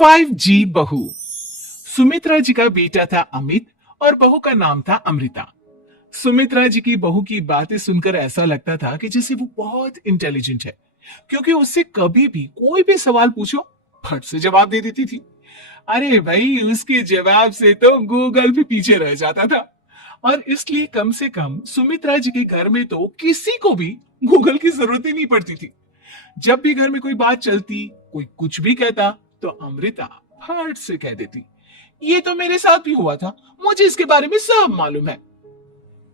5G बहू। सुमित्रा जी का बेटा था अमित और बहू का नाम था अमृता। सुमित्रा जी की बहू की बातें सुनकर ऐसा लगता था कि जैसे वो बहुत इंटेलिजेंट है, क्योंकि उससे कभी भी कोई भी सवाल पूछो फट से जवाब दे देती थी। अरे भाई, उसके जवाब से तो गूगल भी पीछे रह जाता था। और इसलिए कम से कम सुमित्रा जी के घर में तो किसी को भी गूगल की जरूरत ही नहीं पड़ती थी। जब भी घर में कोई बात चलती, कोई कुछ भी कहता, तो अमृता फट से कह देती, ये तो मेरे साथ भी हुआ था, मुझे इसके बारे में सब मालूम है।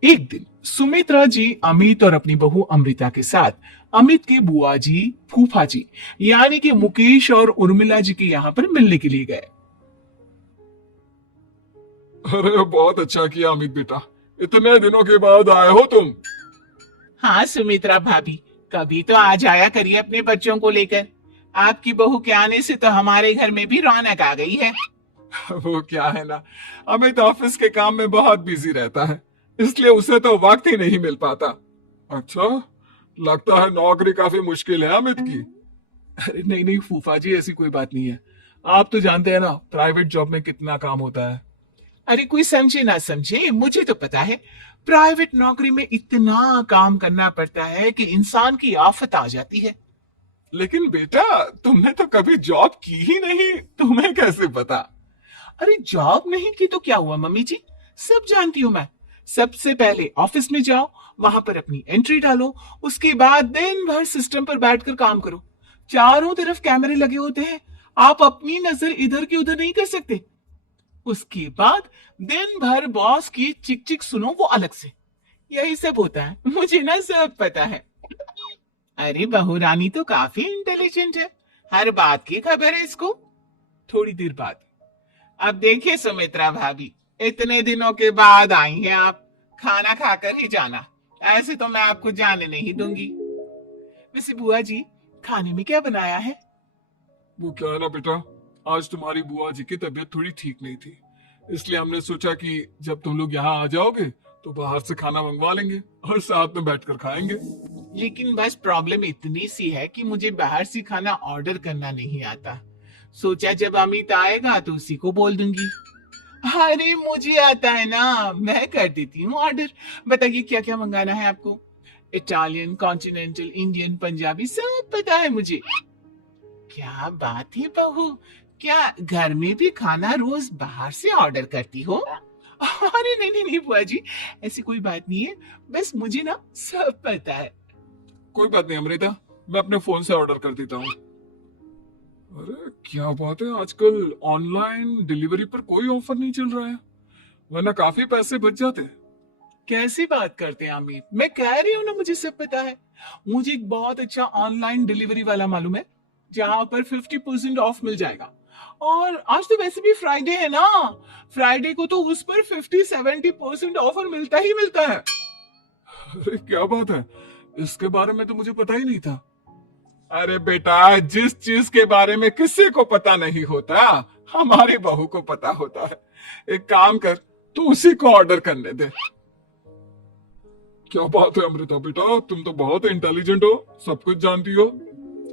एक दिन सुमित्रा जी अमित और अपनी बहू अमृता के साथ अमित के बुआ जी, फूफा जी यानी कि मुकेश और उर्मिला जी के यहाँ पर मिलने के लिए गए। अरे बहुत अच्छा किया अमित बेटा, इतने दिनों के बाद आए हो तुम। हाँ सुमित्रा भाभी, कभी तो आ जाया करिए अपने बच्चों को लेकर। आपकी बहू के आने से तो हमारे घर में भी रौनक आ गई है। वो क्या है ना, अमित ऑफिस के काम में बहुत बिजी रहता है, इसलिए उसे तो वक्त ही नहीं मिल पाता। अच्छा, लगता है नौकरी काफी मुश्किल है अमित की। अरे नहीं नहीं फूफा जी, ऐसी कोई बात नहीं है। आप तो जानते हैं ना प्राइवेट जॉब में कितना काम होता है। अरे कोई समझे ना समझे, मुझे तो पता है। प्राइवेट नौकरी में इतना काम करना पड़ता है कि इंसान की आफत आ जाती है। लेकिन बेटा, तुमने तो कभी जॉब की ही नहीं, तुम्हें कैसे पता? अरे जॉब नहीं की तो क्या हुआ मम्मी जी, सब जानती हूँ मैं। सबसे पहले ऑफिस में जाओ, वहां पर अपनी एंट्री डालो, उसके बाद दिन भर सिस्टम पर बैठकर काम करो। चारों तरफ कैमरे लगे होते हैं, आप अपनी नजर इधर की उधर नहीं कर सकते। उसके बाद दिन भर बॉस की चिक चिक सुनो, वो अलग से। यही सब होता है, मुझे ना सब पता है। अरे बहू रानी तो काफी इंटेलिजेंट है, हर बात की खबर है इसको। थोड़ी देर बाद, अब देखिए सुमित्रा भाभी, इतने दिनों के बाद आई हैं आप, खाना खाकर ही जाना, ऐसे तो मैं आपको जाने नहीं दूंगी। वैसे बुआ जी, खाने में क्या बनाया है? वो क्या है ना बेटा, आज तुम्हारी बुआ जी की तबीयत थोड़ी ठीक नहीं थी, इसलिए हमने सोचा कि जब तुम लोग यहाँ आ जाओगे तो बाहर से खाना मंगवा लेंगे और साथ में बैठकर खाएंगे। लेकिन बस प्रॉब्लम इतनी सी है कि मुझे बाहर से खाना ऑर्डर करना नहीं आता। सोचा जब अमित आएगा तो उसी को बोल दूंगी। अरे मुझे आता है ना, मैं कर देती हूँ ऑर्डर। बताइए क्या क्या मंगाना है आपको? इटालियन, कॉन्टिनेंटल, इंडियन, पंजाबी, सब पता है मुझे। क्या बात है बहू, क्या घर में भी खाना रोज बाहर से ऑर्डर करती हो? अरे नहीं नहीं नहीं बुआ जी, ऐसी कोई बात नहीं है, बस मुझे ना सब पता है। कोई बात नहीं अमृता, मैं अपने फोन से ऑर्डर कर देता हूँ। अरे क्या बात है, आजकल ऑनलाइन डिलीवरी पर कोई ऑफर नहीं चल रहा है, वरना काफी पैसे बच जाते। कैसी बात करते हैं अमित, मैं कह रही हूँ ना मुझे सब पता है। मुझे एक बहुत अच्छा ऑनलाइन डिलीवरी वाला मालूम है, जहां पर 50% ऑफ मिल जाएगा। और आज तो वैसे भी फ्राइडे है ना, फ्राइडे को तो उस पर 50-70% ऑफर मिलता ही मिलता है। अरे क्या बात है, इसके बारे में तो मुझे पता ही नहीं था। अरे बेटा, जिस चीज के बारे में किसी को पता नहीं होता, हमारी बहू को पता होता है। एक काम कर, तू उसी को ऑर्डर करने दे। क्या बात है अमृता बेटा, तुम तो बहुत इंटेलिजेंट हो, सब कुछ जानती हो।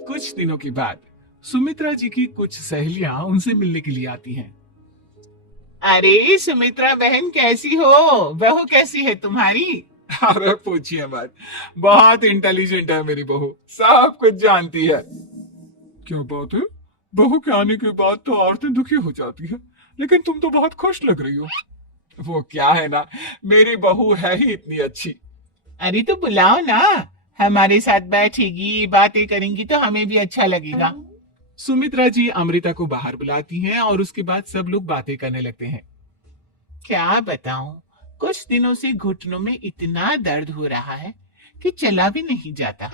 कुछ दिनों के बाद सुमित्रा जी की कुछ सहेलियां उनसे मिलने के लिए आती हैं। अरे सुमित्रा बहन कैसी हो, बहू कैसी है तुम्हारी? अरे पूछिए मत, बहुत इंटेलिजेंट है मेरी बहू, सब कुछ जानती है। क्या बात है, बहू के आने के बाद तो औरतें दुखी हो जाती है, लेकिन तुम तो बहुत खुश लग रही हो। वो क्या है ना, मेरी बहू है ही इतनी अच्छी। अरे तो बुलाओ ना, हमारे साथ बैठेगी, बातें करेंगी तो हमें भी अच्छा लगेगा। सुमित्रा जी अमृता को बाहर बुलाती हैं और उसके बाद सब लोग बातें करने लगते हैं। क्या बताऊं, कुछ दिनों से घुटनों में इतना दर्द हो रहा है कि चला भी नहीं जाता।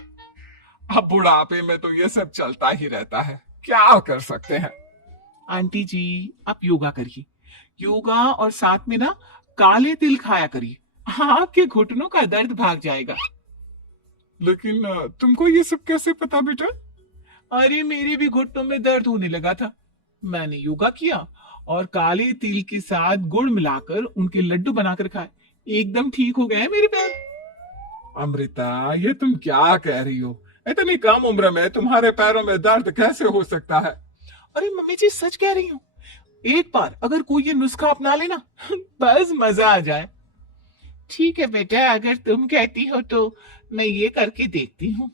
अब बुढ़ापे में तो ये सब चलता ही रहता है, क्या कर सकते हैं। आंटी जी, आप योगा करिए, योगा और साथ में ना काले तिल खाया करिए, आपके घुटनों का दर्द भाग जाएगा। लेकिन तुमको ये सब कैसे पता बेटा? अरे मेरे भी घुटनों में दर्द होने लगा था, मैंने योगा किया और काले तिल के साथ गुड़ मिलाकर उनके लड्डू बनाकर खाए, एकदम ठीक हो गए मेरे पैर। अमृता, ये तुम क्या कह रही हो? इतनी कम उम्र में तुम्हारे पैरों में दर्द कैसे हो सकता है? अरे मम्मी जी सच कह रही हूँ, एक बार अगर कोई ये नुस्खा अपना लेना बस मजा आ जाए। ठीक है बेटा, अगर तुम कहती हो तो मैं ये करके देखती हूँ।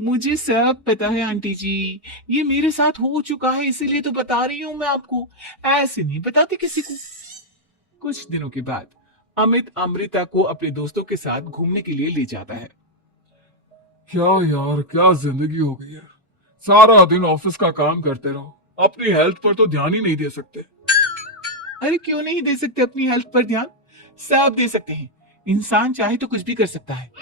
मुझे सब पता है आंटी जी, ये मेरे साथ हो चुका है, इसीलिए तो बता रही हूँ मैं आपको, ऐसे नहीं बताती किसी को। कुछ दिनों के बाद अमित अमृता को अपने दोस्तों के साथ घूमने के लिए ले जाता है। क्या यार, क्या जिंदगी हो गई है। सारा दिन ऑफिस का काम करते रहो, अपनी हेल्थ पर तो ध्यान ही नहीं दे सकते। अरे क्यों नहीं दे सकते अपनी हेल्थ पर ध्यान, सब दे सकते हैं। इंसान चाहे तो कुछ भी कर सकता है।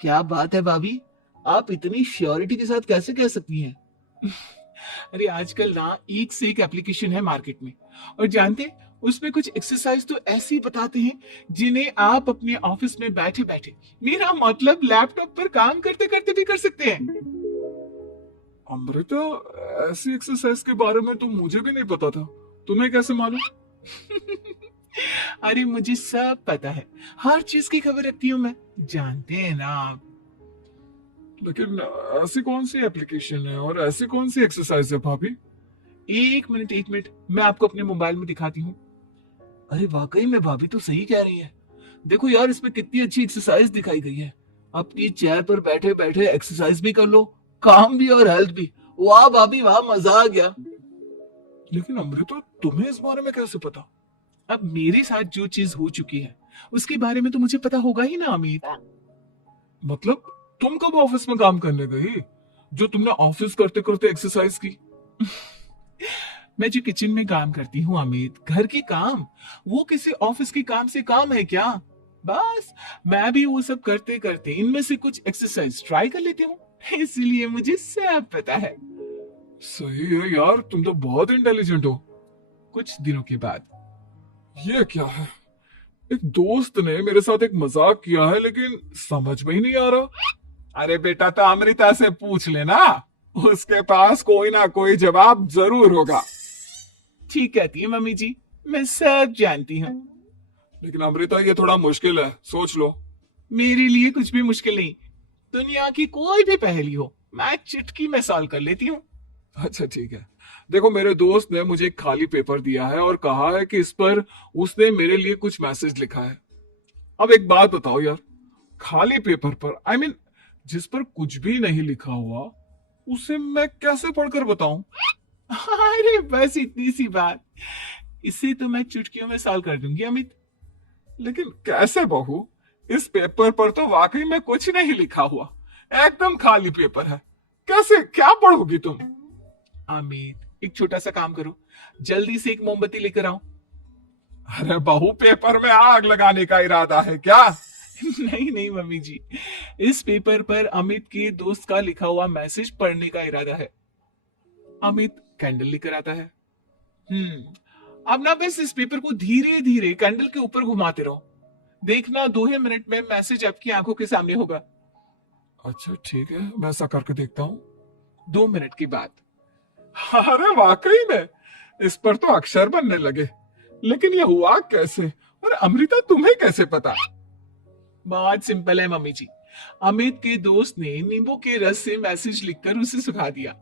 क्या बात है भाभी, आप इतनी श्योरिटी के साथ कैसे कह सकती हैं? अरे आजकल ना एक से एक एप्लीकेशन है मार्केट में, और जानते उसमें कुछ एक्सरसाइज तो ऐसी बताते हैं जिन्हें आप अपने ऑफिस में बैठे बैठे, मेरा मतलब लैपटॉप पर काम करते करते भी कर सकते हैं। अमृता, ऐसी एक्सरसाइज के बारे में तो मुझे भी नहीं पता था, तुम्हें कैसे मालूम? अरे मुझे सब पता है, हर चीज की खबर रखती हूँ मैं, जानते हैं ना आप। लेकिन ऐसी कौन सी एप्लीकेशन है और ऐसी कौन सी एक्सरसाइज है भाभी? एक मिनट, मैं आपको अपने मोबाइल में दिखाती हूँ। अरे वाकई में भाभी तो सही कह रही है, देखो यार इसमें कितनी अच्छी एक्सरसाइज दिखाई गई है। अपनी चेयर पर बैठे बैठे एक्सरसाइज भी कर लो, काम भी और हेल्थ भी। वाह भाभी वाह, मजा आ गया। लेकिन अमृता, तुम्हें इस बारे में कैसे पता? अब मेरे साथ जो चीज हो चुकी है उसके बारे में तो मुझे पता होगा ही ना अमित। मतलब तुम कब ऑफिस में काम करने गई जो तुमने ऑफिस करते करते एक्सरसाइज की? मैं जो किचन में काम करती हूँ अमित, घर के काम, वो किसी ऑफिस के काम से काम है क्या? बस मैं भी वो सब करते करते इनमें से कुछ एक्सरसाइज ट्राई कर लेती हूँ, इसीलिए मुझे सब पता है। सही है यार, तुम तो बहुत इंटेलिजेंट हो। कुछ दिनों के बाद ये क्या है, एक दोस्त ने मेरे साथ एक मजाक किया है लेकिन समझ में ही नहीं आ रहा। अरे बेटा तो अमृता से पूछ लेना, उसके पास कोई ना कोई जवाब जरूर होगा। ठीक कहती है मम्मी जी, मैं सब जानती हूँ। लेकिन अमृता, ये थोड़ा मुश्किल है, सोच लो। मेरे लिए कुछ भी मुश्किल नहीं, दुनिया की कोई भी पहेली हो मैं चुटकी में सॉल्व कर लेती हूँ। अच्छा ठीक है, देखो मेरे दोस्त ने मुझे एक खाली पेपर दिया है और कहा है कि इस पर उसने मेरे लिए कुछ मैसेज लिखा है। अब एक बात बताओ यार, खाली पेपर पर जिस पर कुछ भी नहीं लिखा हुआ, उसे मैं कैसे पढ़कर बताऊं? अरे बस इतनी सी बात, इसे तो मैं चुटकियों में सॉल्व कर दूंगी अमित। लेकिन कैसे बहू, इस पेपर पर तो वाकई में कुछ नहीं लिखा हुआ, एकदम खाली पेपर है, कैसे क्या पढ़ोगी तुम? अमित एक छोटा सा काम करो, जल्दी से एक मोमबत्ती लेकर आओ। अरे बहू, पेपर में आग लगाने का इरादा है क्या? नहीं नहीं मम्मी जी, इस पेपर पर अमित के दोस्त का लिखा हुआ मैसेज पढ़ने का इरादा है। अमित कैंडल लेकर आता है। अब ना बस इस पेपर को धीरे धीरे कैंडल के ऊपर घुमाते रहो, देखना 2 ही मिनट में मैसेज आपकी आंखों के सामने होगा। अच्छा ठीक है, मैं ऐसा करके देखता हूँ। 2 मिनट के बाद अरे वाकई में इस पर तो अक्षर बनने लगे, लेकिन ये हुआ कैसे? और अमृता, तुम्हें कैसे पता? बहुत सिंपल है मम्मी जी, अमित के दोस्त ने नींबू के रस से मैसेज लिखकर उसे सुखा दिया।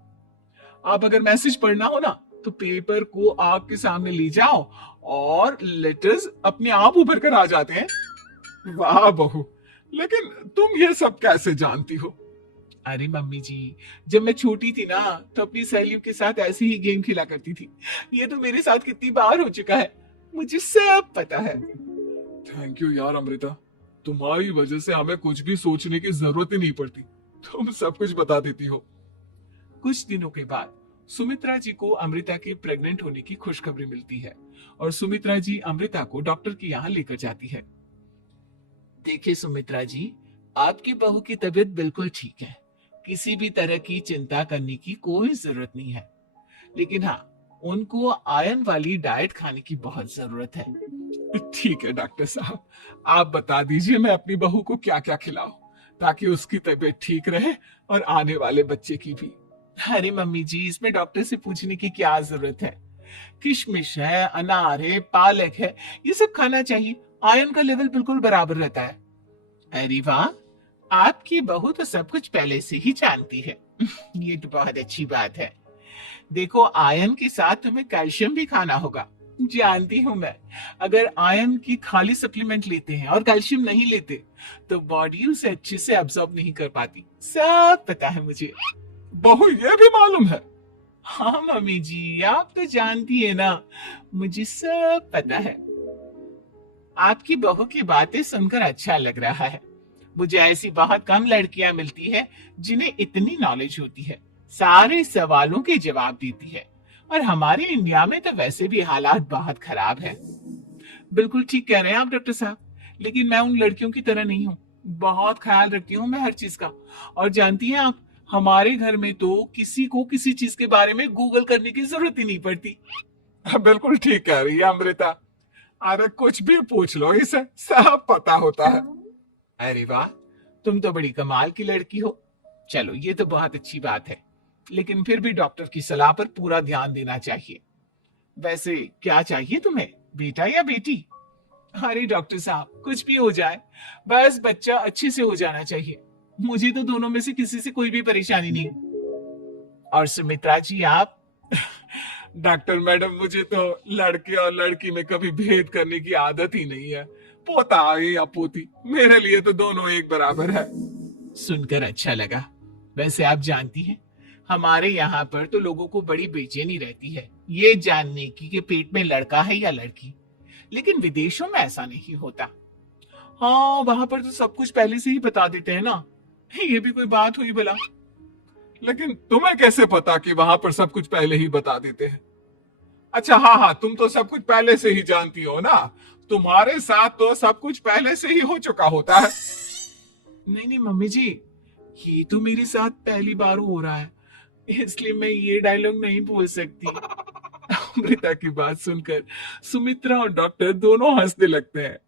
आप अगर मैसेज पढ़ना हो ना तो पेपर को आग के सामने ले जाओ और लेटर्स अपने आप उभर कर आ जाते हैं। वाह बहू, लेकिन तुम ये सब कैसे जानती हो? अरे मम्मी जी, जब मैं छोटी थी ना तो अपनी सहेलियों के साथ ऐसे ही गेम खेला करती थी, ये तो मेरे साथ कितनी बार हो चुका है, मुझे सब पता है। थैंक यू यार अमृता, तुम्हारी वजह से हमें कुछ भी सोचने की जरूरत ही नहीं पड़ती, तुम सब कुछ बता देती हो। कुछ दिनों के बाद सुमित्रा जी को अमृता के प्रेग्नेंट होने की खुशखबरी मिलती है और सुमित्रा जी अमृता को डॉक्टर के यहाँ लेकर जाती है। देखिए सुमित्रा जी, आपकी बहू की तबीयत बिल्कुल ठीक है, किसी भी तरह की चिंता करने की कोई जरूरत नहीं है, लेकिन हाँ उनको आयरन वाली डाइट खाने की बहुत जरूरत है। ठीक है डॉक्टर साहब, आप बता दीजिए मैं अपनी बहू को क्या क्या खिलाऊं ताकि उसकी तबीयत ठीक रहे और आने वाले बच्चे की भी। अरे मम्मी जी, इसमें डॉक्टर से पूछने की क्या जरूरत है, किशमिश है, अनार है, पालक है, ये सब खाना चाहिए, आयरन का लेवल बिल्कुल बराबर रहता है। अरे वाह, आपकी बहू तो सब कुछ पहले से ही जानती है। ये तो बहुत अच्छी बात है। देखो, आयरन के साथ तुम्हें कैल्शियम भी खाना होगा। जानती हूं मैं, अगर आयरन की खाली सप्लीमेंट लेते हैं और कैल्शियम नहीं लेते तो बॉडी उसे अच्छे से अब्सॉर्ब नहीं कर पाती। सब पता है मुझे। बहू ये भी मालूम है? हाँ मम्मी जी, आप तो जानती है ना, मुझे सब पता है। आपकी बहू की बातें सुनकर अच्छा लग रहा है। मुझे ऐसी बहुत कम लड़कियां मिलती है जिन्हें इतनी नॉलेज होती है, सारे सवालों के जवाब देती है। और हमारे इंडिया में तो वैसे भी हालात बहुत खराब है। बिल्कुल ठीक कह रहे हैं आप डॉक्टर साहब, लेकिन मैं उन लड़कियों की तरह नहीं हूँ। बहुत ख्याल रखती हूँ मैं हर चीज का। और जानती हैं आप, हमारे घर में तो किसी को किसी चीज के बारे में गूगल करने की जरूरत ही नहीं पड़ती। बिल्कुल ठीक कह रही है अमृता। अरे कुछ भी पूछ लो, इसे सब पता होता है। अरे वाह, तुम तो बड़ी कमाल की लड़की हो। चलो, ये तो बहुत अच्छी बात है, लेकिन फिर भी डॉक्टर की सलाह पर पूरा ध्यान देना चाहिए। वैसे क्या चाहिए तुम्हें, बेटा या बेटी? अरे डॉक्टर साहब, कुछ भी हो जाए, बस बच्चा अच्छे से हो जाना चाहिए। मुझे तो दोनों में से किसी से कोई भी परेशानी नहीं। और सुमित्रा जी, आप? डॉक्टर मैडम, मुझे तो लड़के और लड़की में कभी भेद करने की आदत ही नहीं है। पोता आए या पोती, मेरे लिए तो दोनों एक बराबर है। सुनकर अच्छा लगा। वैसे आप जानती हैं, हमारे यहाँ पर तो लोगों को बड़ी बेचैनी रहती है ये जानने की कि पेट में लड़का है या लड़की। लेकिन विदेशों में ऐसा नहीं होता। हाँ, वहां पर तो सब कुछ पहले से ही बता देते हैं ना। ये भी कोई बात हुई भला? लेकिन तुम्हें कैसे पता कि वहां पर सब कुछ पहले ही बता देते हैं? अच्छा, हाँ हाँ, तुम तो सब कुछ पहले से ही जानती हो ना। तुम्हारे साथ तो सब कुछ पहले से ही हो चुका होता है। नहीं नहीं मम्मी जी, ये तो मेरे साथ पहली बार हो रहा है, इसलिए मैं ये डायलॉग नहीं बोल सकती। अमृता की बात सुनकर सुमित्रा और डॉक्टर दोनों हंसने लगते हैं।